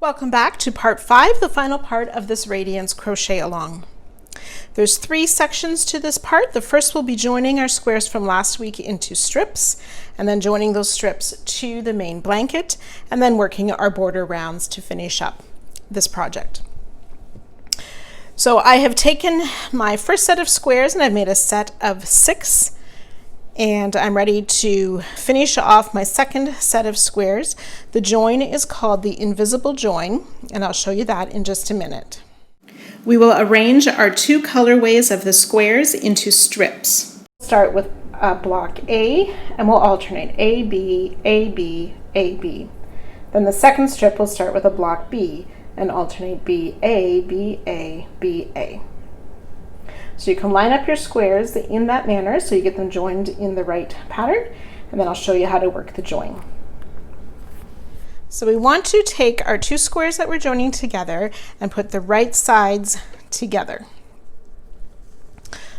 Welcome back to part 5, the final part of this Radiance crochet along. There's 3 sections to this part. The first will be joining our squares from last week into strips, and then joining those strips to the main blanket, and then working our border rounds to finish up this project. So I have taken my first set of squares and I've made a set of 6. And I'm ready to finish off my second set of squares. The join is called the invisible join, and I'll show you that in just a minute. We will arrange our 2 colorways of the squares into strips. Start with block A, and we'll alternate A, B, A, B, A, B. Then the second strip will start with a block B and alternate B, A, B, A, B, A. So you can line up your squares in that manner so you get them joined in the right pattern, and then I'll show you how to work the join. So we want to take our 2 squares that we're joining together and put the right sides together.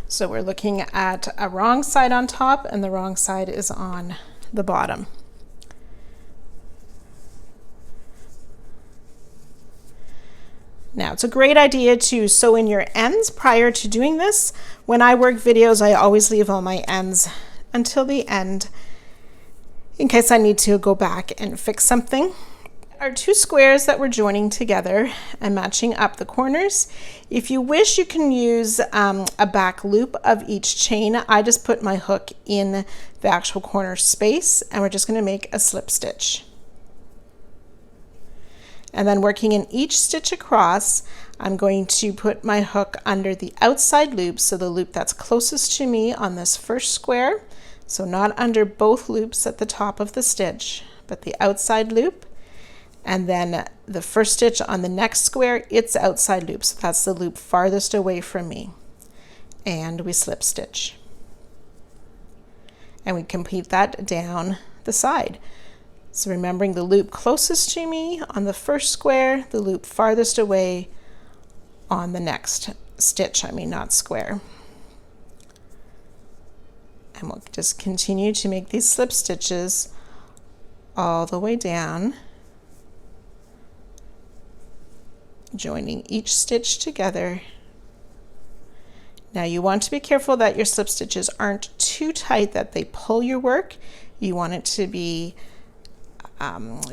So we're looking at a wrong side on top and the wrong side is on the bottom. Now, it's a great idea to sew in your ends prior to doing this. When I work videos, I always leave all my ends until the end in case I need to go back and fix something. Our 2 squares that we're joining together and matching up the corners. If you wish, you can use a back loop of each chain. I just put my hook in the actual corner space, and we're just going to make a slip stitch. And then working in each stitch across, I'm going to put my hook under the outside loop, so the loop that's closest to me on this first square. So not under both loops at the top of the stitch, but the outside loop. And then the first stitch on the next square, its outside loop. So that's the loop farthest away from me. And we slip stitch. And we complete that down the side. So remembering the loop closest to me on the first square, the loop farthest away on the next stitch, not square. And we'll just continue to make these slip stitches all the way down, joining each stitch together. Now you want to be careful that your slip stitches aren't too tight that they pull your work. You want it to be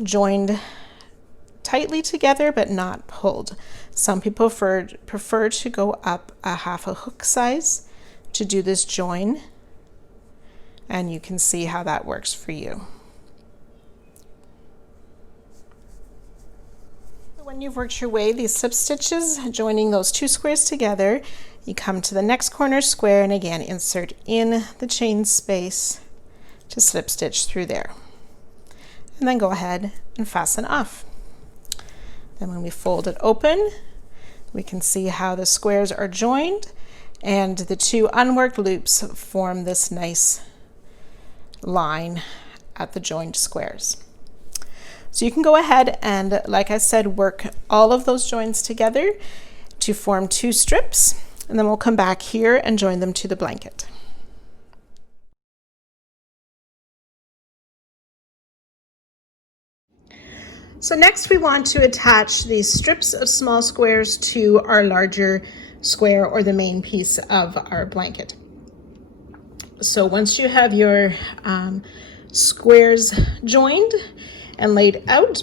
joined tightly together but not pulled. Some people prefer to go up a half a hook size to do this join, and you can see how that works for you. When you've worked your way these slip stitches, joining those 2 squares together, you come to the next corner square and again insert in the chain space to slip stitch through there. And then go ahead and fasten off. Then when we fold it open, we can see how the squares are joined and the 2 unworked loops form this nice line at the joined squares. So you can go ahead and, like I said, work all of those joins together to form 2 strips, and then we'll come back here and join them to the blanket. So next we want to attach these strips of small squares to our larger square or the main piece of our blanket. So once you have your squares joined and laid out,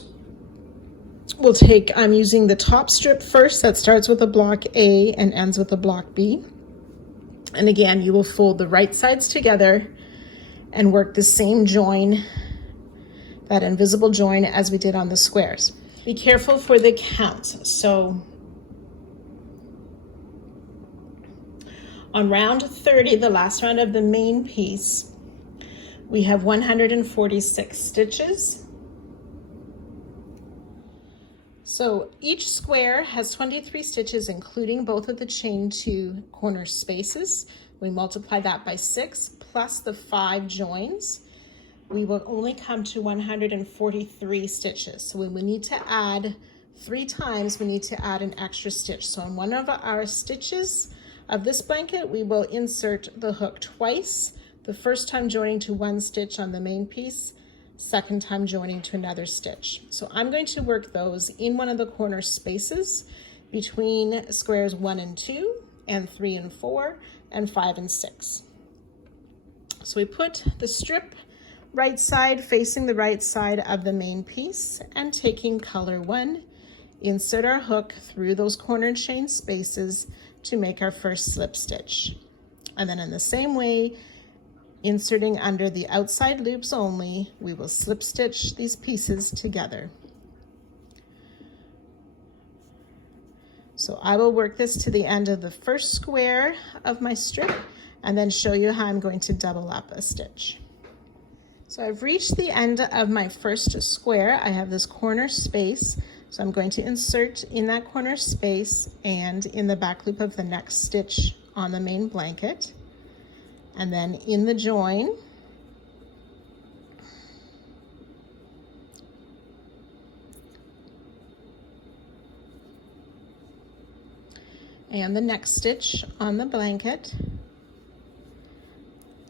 we'll take, I'm using the top strip first that starts with a block A and ends with a block B. And again, you will fold the right sides together and work the same join, that invisible join, as we did on the squares. Be careful for the counts. So on round 30, the last round of the main piece, we have 146 stitches. So each square has 23 stitches, including both of the chain 2 corner spaces. We multiply that by 6 plus the 5 joins. We will only come to 143 stitches. So when we need to add 3 times, we need to add an extra stitch. So on one of our stitches of this blanket, we will insert the hook twice. The first time joining to 1 stitch on the main piece, second time joining to another stitch. So I'm going to work those in one of the corner spaces between squares 1 and 2 and 3 and 4 and 5 and 6. So we put the strip right side facing the right side of the main piece, and taking color 1, insert our hook through those corner chain spaces to make our first slip stitch. And then in the same way, inserting under the outside loops only, we will slip stitch these pieces together. So I will work this to the end of the first square of my strip and then show you how I'm going to double up a stitch. So I've reached the end of my first square. I have this corner space, so I'm going to insert in that corner space and in the back loop of the next stitch on the main blanket, and then in the join, and the next stitch on the blanket,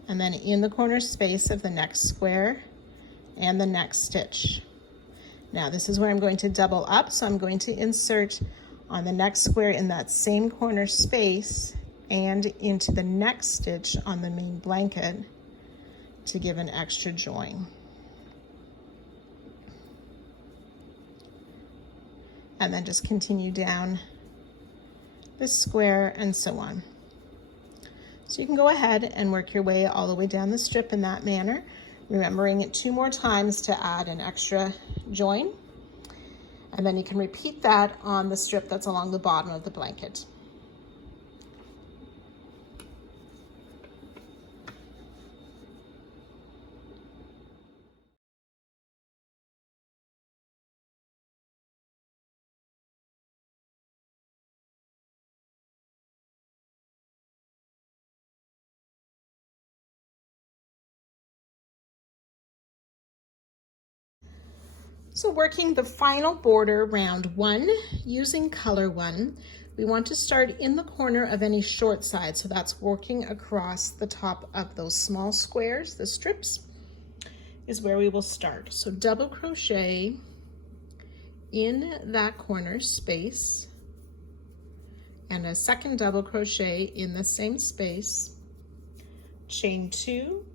and then in the corner space of the next square and the next stitch. Now this is where I'm going to double up, so I'm going to insert on the next square in that same corner space and into the next stitch on the main blanket to give an extra join. And then just continue down this square and so on. So you can go ahead and work your way all the way down the strip in that manner, remembering it 2 more times to add an extra join. And then you can repeat that on the strip that's along the bottom of the blanket. So working the final border round 1 using color 1, we want to start in the corner of any short side. So that's working across the top of those small squares, the strips, is where we will start. So double crochet in that corner space and a second double crochet in the same space, chain 2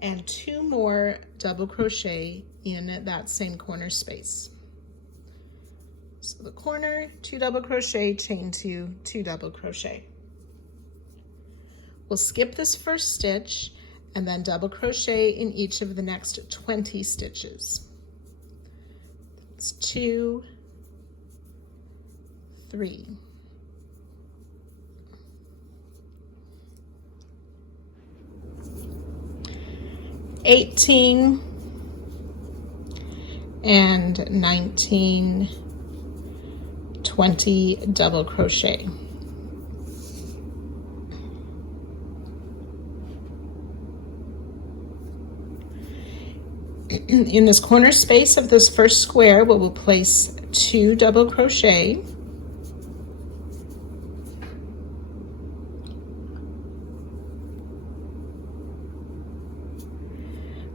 and 2 more double crochet in that same corner space. So the corner, 2 double crochet, chain 2, 2 double crochet. We'll skip this first stitch and then double crochet in each of the next 20 stitches. That's 2, 3, 18 and 19, 20 double crochet. In this corner space of this first square, we will place 2 double crochet.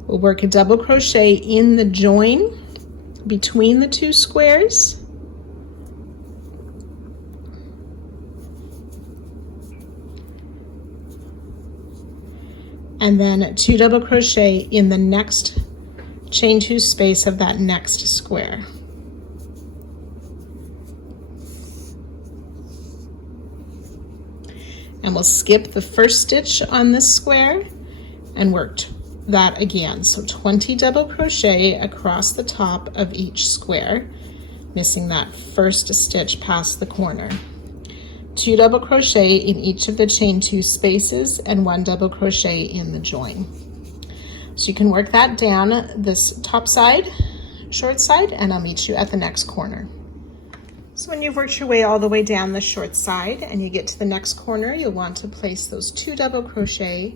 We'll work a double crochet in the join between the 2 squares. And then 2 double crochet in the next chain 2 space of that next square. And we'll skip the first stitch on this square and work that again. So 20 double crochet across the top of each square, missing that first stitch past the corner. 2 double crochet in each of the chain 2 spaces and 1 double crochet in the join. So you can work that down this top side, short side, and I'll meet you at the next corner. So when you've worked your way all the way down the short side and you get to the next corner, you'll want to place those 2 double crochet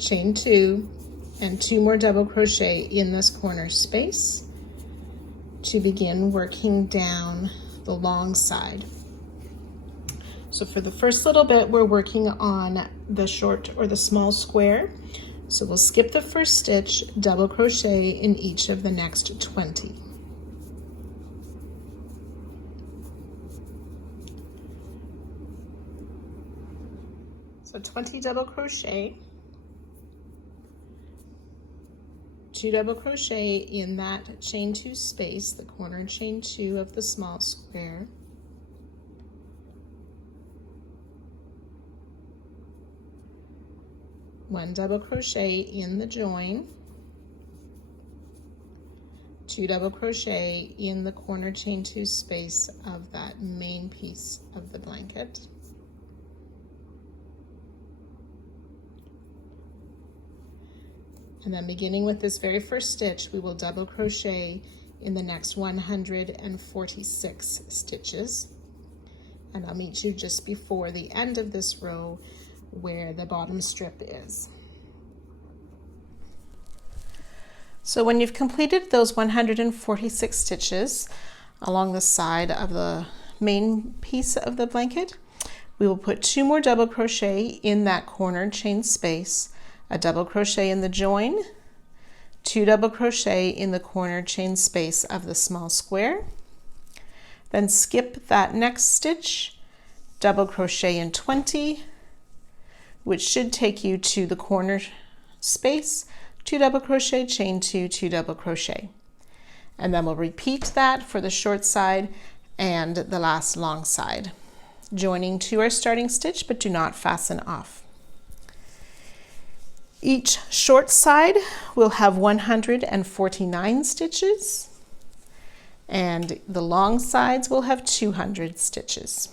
chain 2 and 2 more double crochet in this corner space to begin working down the long side. So for the first little bit, we're working on the short or the small square. So we'll skip the first stitch, double crochet in each of the next 20. So 20 double crochet, 2 double crochet in that chain 2 space, the corner chain 2 of the small square. One double crochet in the join, 2 double crochet in the corner chain 2 space of that main piece of the blanket. And then beginning with this very first stitch, we will double crochet in the next 146 stitches. And I'll meet you just before the end of this row where the bottom strip is. So when you've completed those 146 stitches along the side of the main piece of the blanket, we will put 2 more double crochet in that corner chain space, a double crochet in the join, 2 double crochet in the corner chain space of the small square, then skip that next stitch, double crochet in 20, which should take you to the corner space, 2 double crochet, chain 2, 2 double crochet. And then we'll repeat that for the short side and the last long side, joining to our starting stitch, but do not fasten off. Each short side will have 149 stitches, and the long sides will have 200 stitches.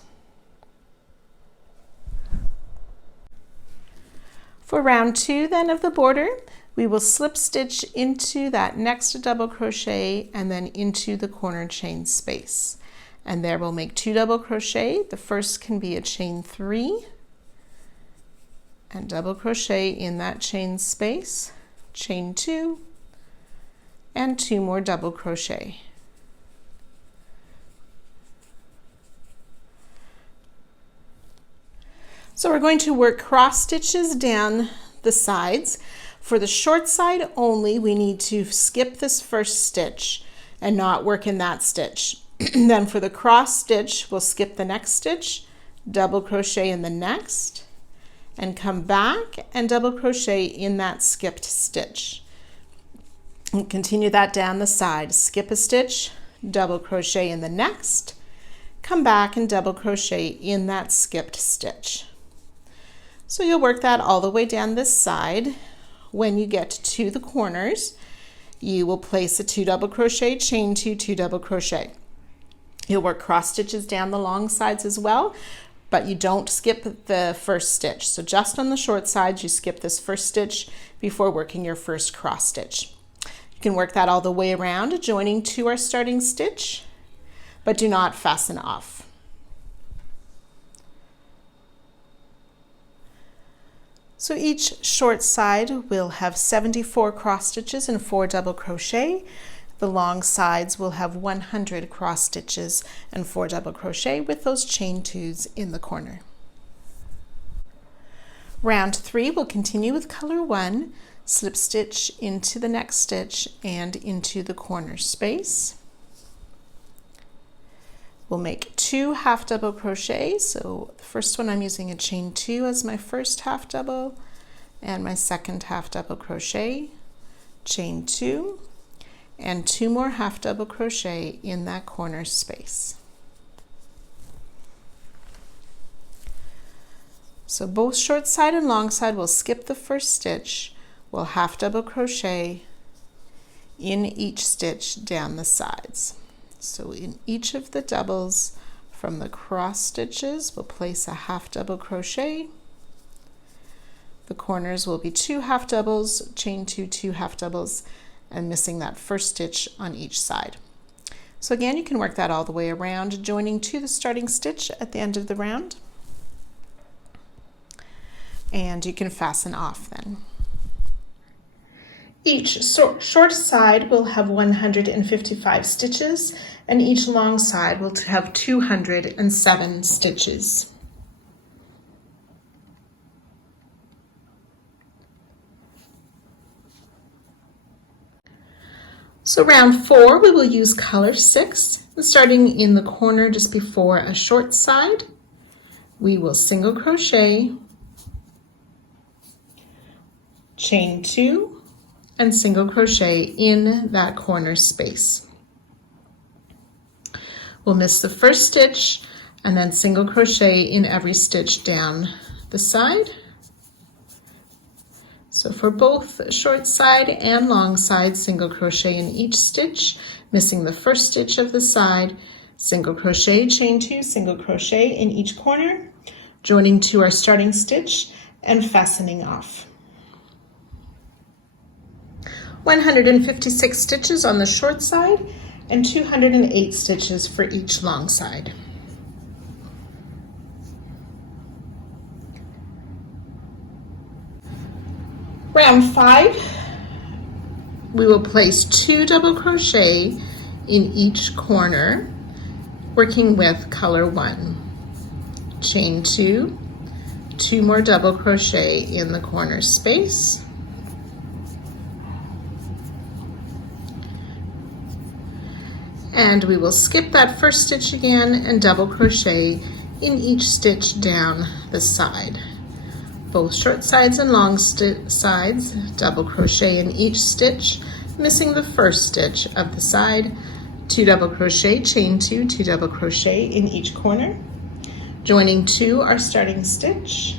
For round 2 then of the border, we will slip stitch into that next double crochet and then into the corner chain space. And there we'll make 2 double crochet. The first can be a chain 3 and double crochet in that chain space, chain 2, and 2 more double crochet. So we're going to work cross stitches down the sides. For the short side only, we need to skip this first stitch and not work in that stitch. Then for the cross stitch, we'll skip the next stitch, double crochet in the next, and come back and double crochet in that skipped stitch. And continue that down the side. Skip a stitch, double crochet in the next, come back and double crochet in that skipped stitch. So you'll work that all the way down this side. When you get to the corners, you will place a 2 double crochet, chain 2, 2 double crochet. You'll work cross stitches down the long sides as well, but you don't skip the first stitch. So just on the short sides, you skip this first stitch before working your first cross stitch. You can work that all the way around, joining to our starting stitch, but do not fasten off. So each short side will have 74 cross stitches and 4 double crochet. The long sides will have 100 cross stitches and 4 double crochet with those chain 2s in the corner. Round 3 will continue with color 1, slip stitch into the next stitch and into the corner space. We'll make 2 half double crochet. So the first one I'm using a chain 2 as my first half double, and my second half double crochet, chain 2, and 2 more half double crochet in that corner space. So both short side and long side will skip the first stitch, we'll half double crochet in each stitch down the sides. So in each of the doubles from the cross stitches, we'll place a half double crochet. The corners will be 2 half doubles, chain 2, 2 half doubles, and missing that first stitch on each side. So again, you can work that all the way around, joining to the starting stitch at the end of the round. And you can fasten off then. Each short side will have 155 stitches, and each long side will have 207 stitches. So round 4, we will use color 6, and starting in the corner just before a short side, we will single crochet, chain 2, and single crochet in that corner space. We'll miss the first stitch and then single crochet in every stitch down the side. So for both short side and long side, single crochet in each stitch, missing the first stitch of the side, single crochet, chain 2, single crochet in each corner, joining to our starting stitch and fastening off. 156 stitches on the short side and 208 stitches for each long side. Round 5, we will place 2 double crochet in each corner, working with color 1. Chain 2, 2 more double crochet in the corner space. And we will skip that first stitch again and double crochet in each stitch down the side. Both short sides and long sides, double crochet in each stitch, missing the first stitch of the side, 2 double crochet, chain 2, 2 double crochet in each corner, joining to our starting stitch.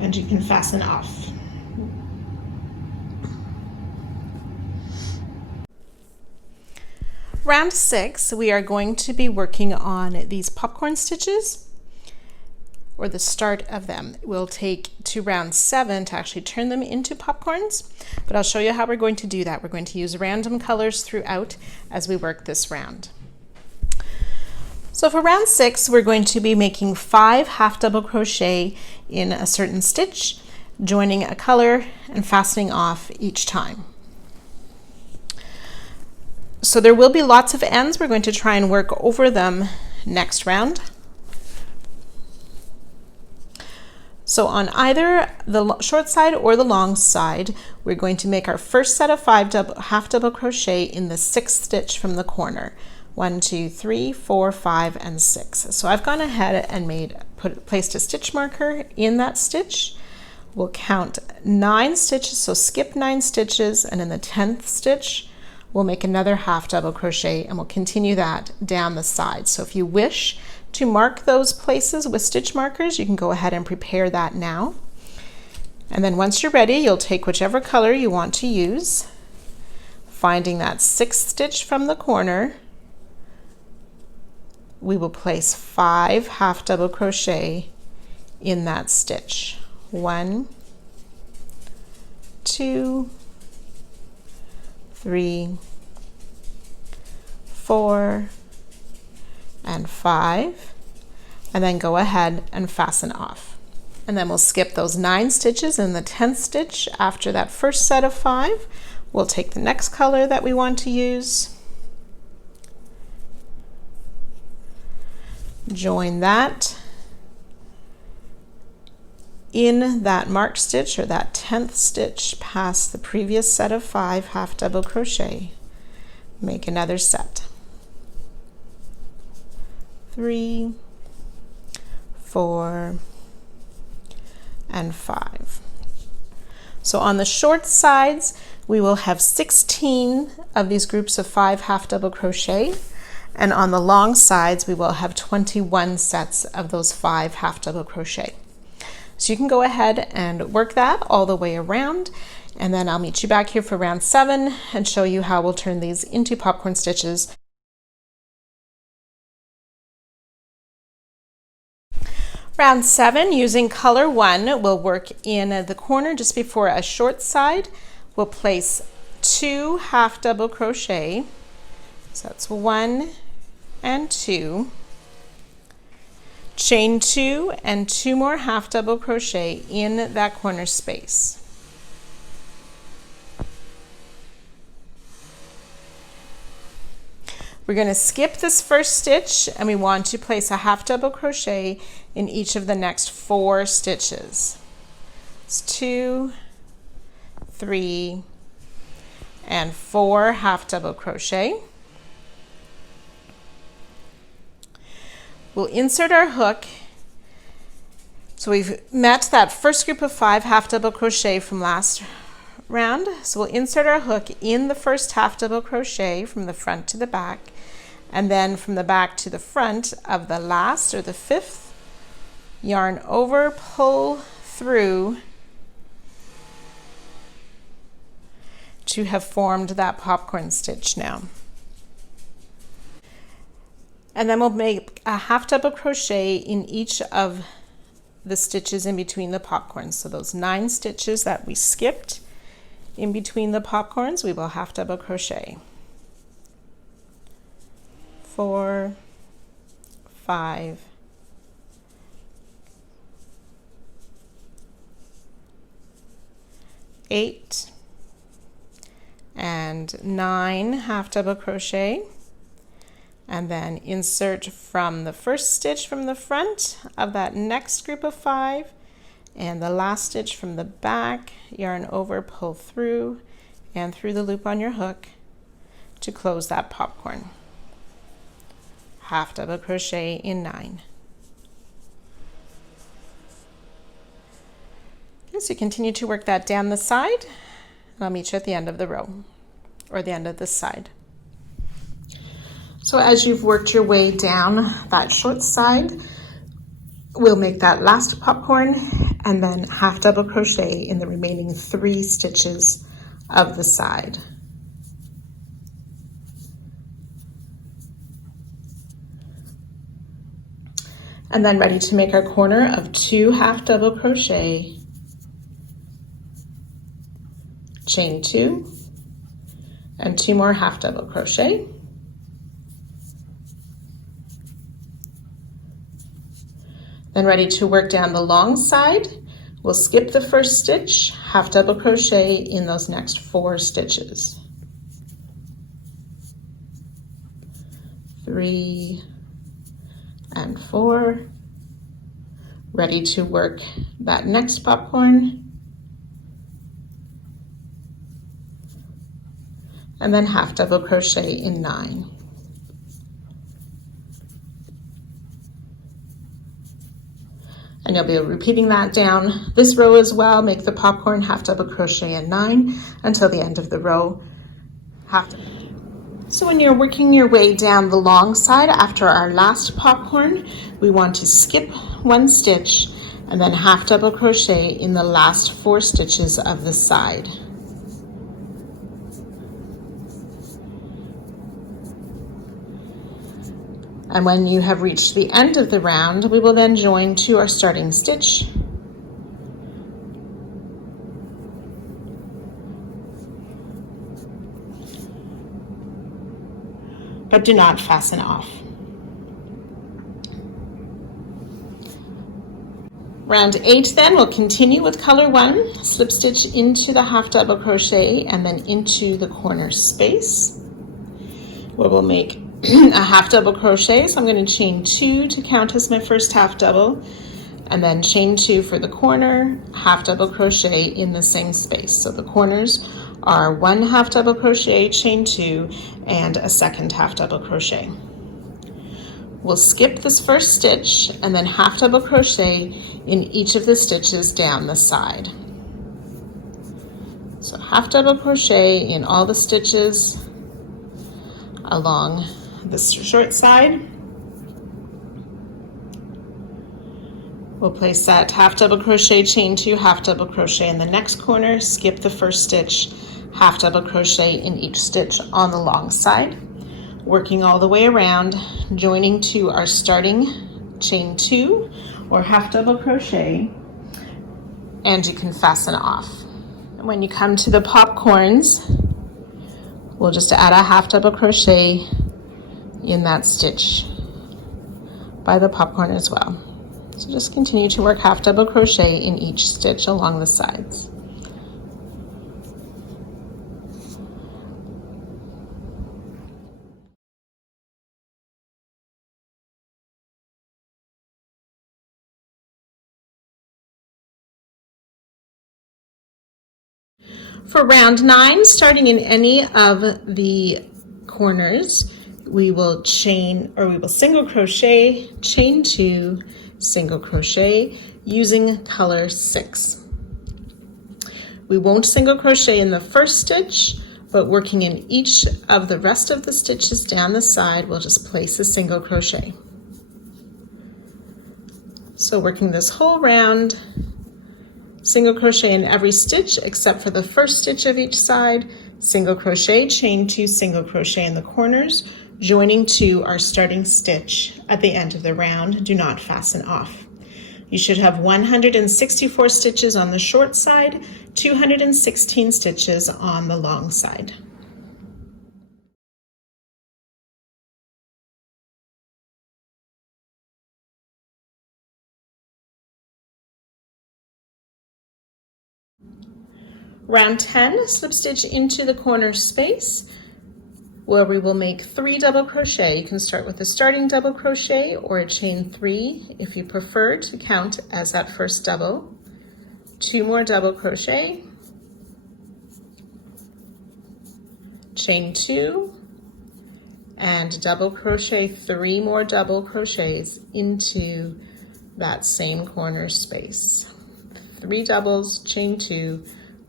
And you can fasten off. Round 6, we are going to be working on these popcorn stitches, or the start of them. We'll take to round 7 to actually turn them into popcorns, but I'll show you how we're going to do that. We're going to use random colors throughout as we work this round. So for round 6, we're going to be making 5 half double crochet in a certain stitch, joining a color and fastening off each time. So there will be lots of ends. We're going to try and work over them next round. So on either the short side or the long side, we're going to make our first set of 5 half double crochet in the 6th stitch from the corner. 1, 2, 3, 4, 5, and 6. So I've gone ahead and placed a stitch marker in that stitch. We'll count 9 stitches, so skip 9 stitches, and in the 10th stitch, we'll make another half double crochet, and we'll continue that down the side. So if you wish to mark those places with stitch markers, you can go ahead and prepare that now. And then once you're ready, you'll take whichever color you want to use, finding that 6th stitch from the corner. We will place 5 half double crochet in that stitch. 1, 2, 3, 4, and 5, and then go ahead and fasten off. And then we'll skip those 9 stitches in the 10th stitch. After that first set of 5, we'll take the next color that we want to use, join that in that marked stitch, or that 10th stitch past the previous set of 5 half double crochet, make another set. 3, 4, and 5. So on the short sides, we will have 16 of these groups of 5 half double crochet, and on the long sides, we will have 21 sets of those 5 half double crochet. So you can go ahead and work that all the way around, and then I'll meet you back here for round 7 and show you how we'll turn these into popcorn stitches. Round 7, using color 1, we'll work in the corner just before a short side. We'll place 2 half double crochet, so that's 1 and 2. Chain 2 and 2 more half double crochet in that corner space. We're going to skip this first stitch and we want to place a half double crochet in each of the next 4 stitches. It's 2, 3, and 4 half double crochet. We'll insert our hook. So we've met that first group of 5 half double crochet from last round. So we'll insert our hook in the first half double crochet from the front to the back, and then from the back to the front of the last or the 5th, yarn over, pull through to have formed that popcorn stitch now. And then we'll make a half double crochet in each of the stitches in between the popcorns. So those 9 stitches that we skipped in between the popcorns, we will half double crochet. 4, 5, 8, and 9 half double crochet, and then insert from the first stitch from the front of that next group of 5 and the last stitch from the back, yarn over, pull through and through the loop on your hook to close that popcorn. Half double crochet in 9. Okay, so continue to work that down the side, and I'll meet you at the end of the row or the end of this side. So as you've worked your way down that short side, we'll make that last popcorn and then half double crochet in the remaining 3 stitches of the side. And then ready to make our corner of 2 half double crochet, chain 2, and 2 more half double crochet. Then ready to work down the long side, we'll skip the first stitch, half double crochet in those next 4 stitches. 3 and 4. Ready to work that next popcorn, and then half double crochet in 9. And you'll be repeating that down this row as well. Make the popcorn, half double crochet in 9 until the end of the row. So when you're working your way down the long side after our last popcorn, we want to skip 1 stitch and then half double crochet in the last 4 stitches of the side. And when you have reached the end of the round, we will then join to our starting stitch. But do not fasten off. Round 8 then, we'll continue with color 1, slip stitch into the half double crochet and then into the corner space, where we'll make a half double crochet. So I'm going to chain 2 to count as my first half double, and then chain 2 for the corner, half double crochet in the same space. So the corners are 1 half double crochet, chain 2, and a second half double crochet. We'll skip this first stitch and then half double crochet in each of the stitches down the side. So half double crochet in all the stitches along this short side. We'll place that half double crochet, chain 2, half double crochet in the next corner, skip the first stitch, half double crochet in each stitch on the long side, working all the way around, joining to our starting chain 2 or half double crochet, and you can fasten off. And when you come to the popcorns, we'll just add a half double crochet in that stitch by the popcorn as well. So just continue to work half double crochet in each stitch along the sides. For round 9, starting in any of the corners, we will single crochet, chain 2, single crochet using color 6. We won't single crochet in the first stitch, but working in each of the rest of the stitches down the side, we'll just place a single crochet. So working this whole round, single crochet in every stitch except for the first stitch of each side, single crochet, chain 2, single crochet in the corners, joining to our starting stitch at the end of the round. Do not fasten off. You should have 164 stitches on the short side, 216 stitches on the long side. Round 10, slip stitch into the corner space where we will make 3 double crochet. You can start with a starting double crochet or a chain 3 if you prefer to count as that first double. 2 more double crochet, chain 2, and double crochet 3 more double crochets into that same corner space. 3 doubles, chain 2,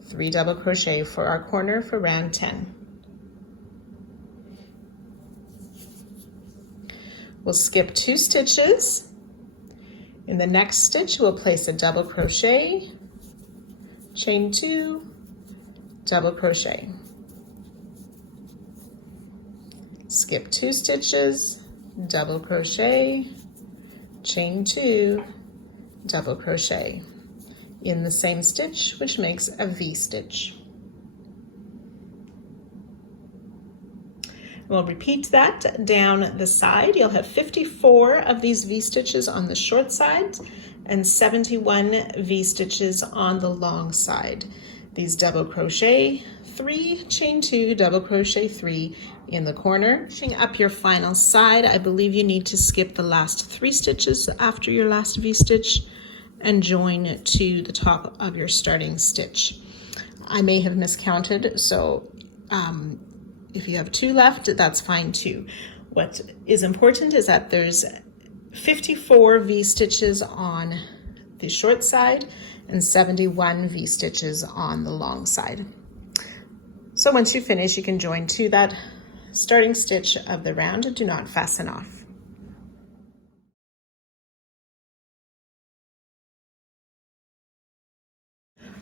3 double crochet for our corner for round 10. We'll skip 2 stitches. In the next stitch, we'll place a double crochet, chain 2, double crochet. Skip 2 stitches, double crochet, chain 2, double crochet in the same stitch, which makes a V-stitch. We'll repeat that down the side. You'll have 54 of these V-stitches on the short side and 71 V-stitches on the long side. These double crochet 3, chain 2, double crochet 3 in the corner. Finishing up your final side, I believe you need to skip the last 3 stitches after your last V-stitch and join to the top of your starting stitch. I may have miscounted, so if you have 2 left, that's fine too. What is important is that there's 54 V-stitches on the short side and 71 V-stitches on the long side. So once you finish, you can join to that starting stitch of the round and do not fasten off.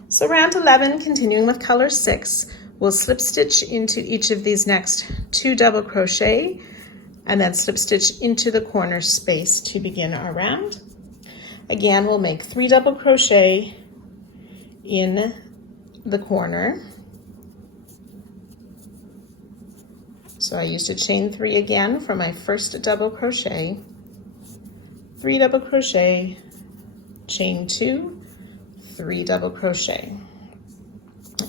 So round 11, continuing with color 6, we'll slip stitch into each of these next 2 double crochet and then slip stitch into the corner space to begin our round. Again, we'll make 3 double crochet in the corner. So I used a chain 3 again for my first double crochet, 3 double crochet, chain 2, 3 double crochet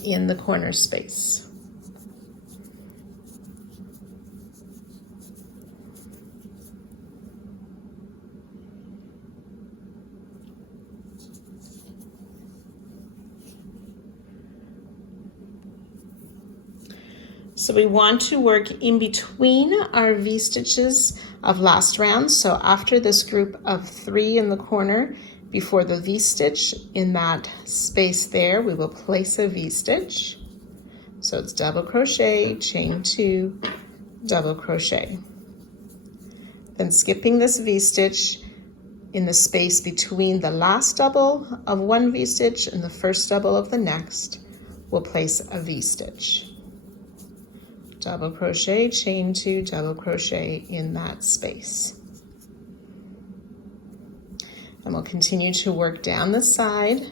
in the corner space. So we want to work in between our V-stitches of last round. So after this group of 3 in the corner, before the V-stitch, in that space there, we will place a V-stitch. So it's double crochet, chain 2, double crochet. Then skipping this V-stitch in the space between the last double of one V-stitch and the first double of the next, we'll place a V-stitch. Double crochet, chain 2, double crochet in that space. And we'll continue to work down the side.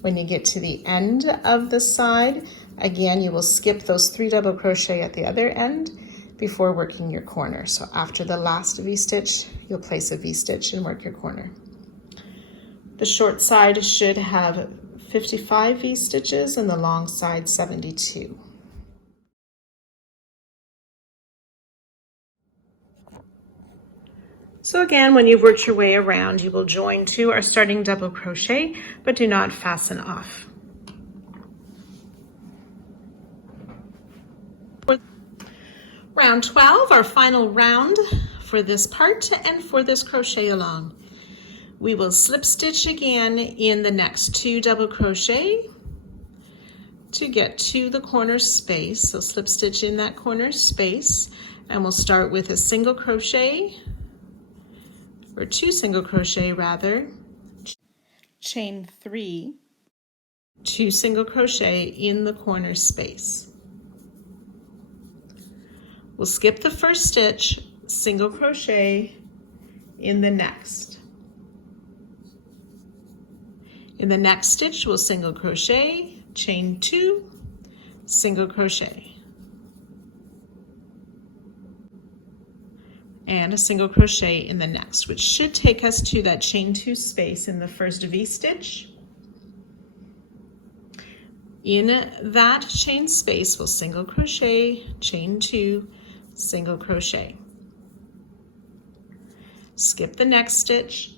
When you get to the end of the side, again, you will skip those 3 double crochet at the other end before working your corner. So after the last V-stitch, you'll place a V-stitch and work your corner. The short side should have 55 V-stitches and the long side 72. So again, when you've worked your way around, you will join to our starting double crochet, but do not fasten off. round 12, our final round for this part and for this crochet along. We will slip stitch again in the next 2 double crochet to get to the corner space. So slip stitch in that corner space, and we'll start with a single crochet, or 2 single crochet rather, chain 3, 2 single crochet in the corner space. We'll skip the first stitch, single crochet in the next. In the next stitch, we'll single crochet, chain 2, single crochet, and a single crochet in the next, which should take us to that chain 2 space in the first V-stitch. In that chain space, we'll single crochet, chain 2, single crochet. Skip the next stitch,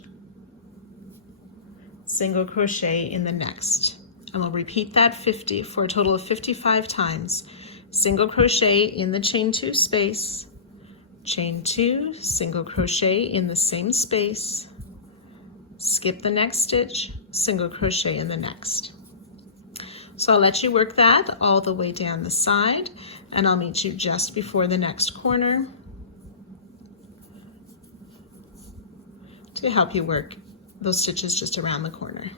single crochet in the next. And we'll repeat that 50 for a total of 55 times. Single crochet in the chain 2 space, chain 2, single crochet in the same space, skip the next stitch, single crochet in the next. So I'll let you work that all the way down the side, and I'll meet you just before the next corner to help you work those stitches just around the corner.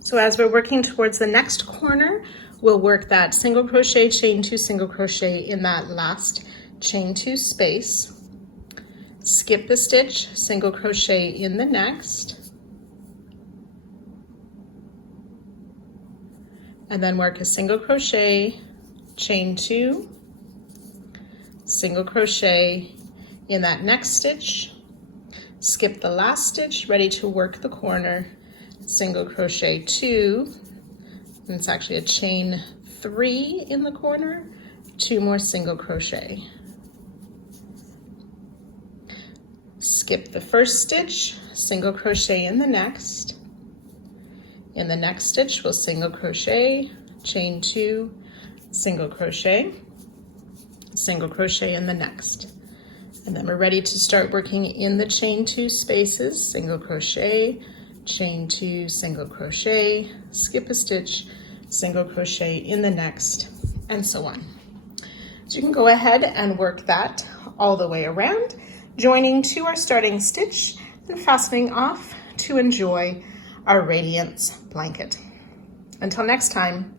So as we're working towards the next corner, we'll work that single crochet, chain 2, single crochet in that last chain 2 space. Skip the stitch, single crochet in the next, and then work a single crochet, chain 2, single crochet in that next stitch. Skip the last stitch, ready to work the corner, single crochet 2, and it's actually a chain 3 in the corner, 2 more single crochet. Skip the first stitch, single crochet in the next. In the next stitch, we'll single crochet, chain 2, single crochet in the next. And then we're ready to start working in the chain 2 spaces, single crochet, chain 2, single crochet, skip a stitch, single crochet in the next, and so on. So you can go ahead and work that all the way around, joining to our starting stitch and fastening off to enjoy our Radiance blanket. Until next time.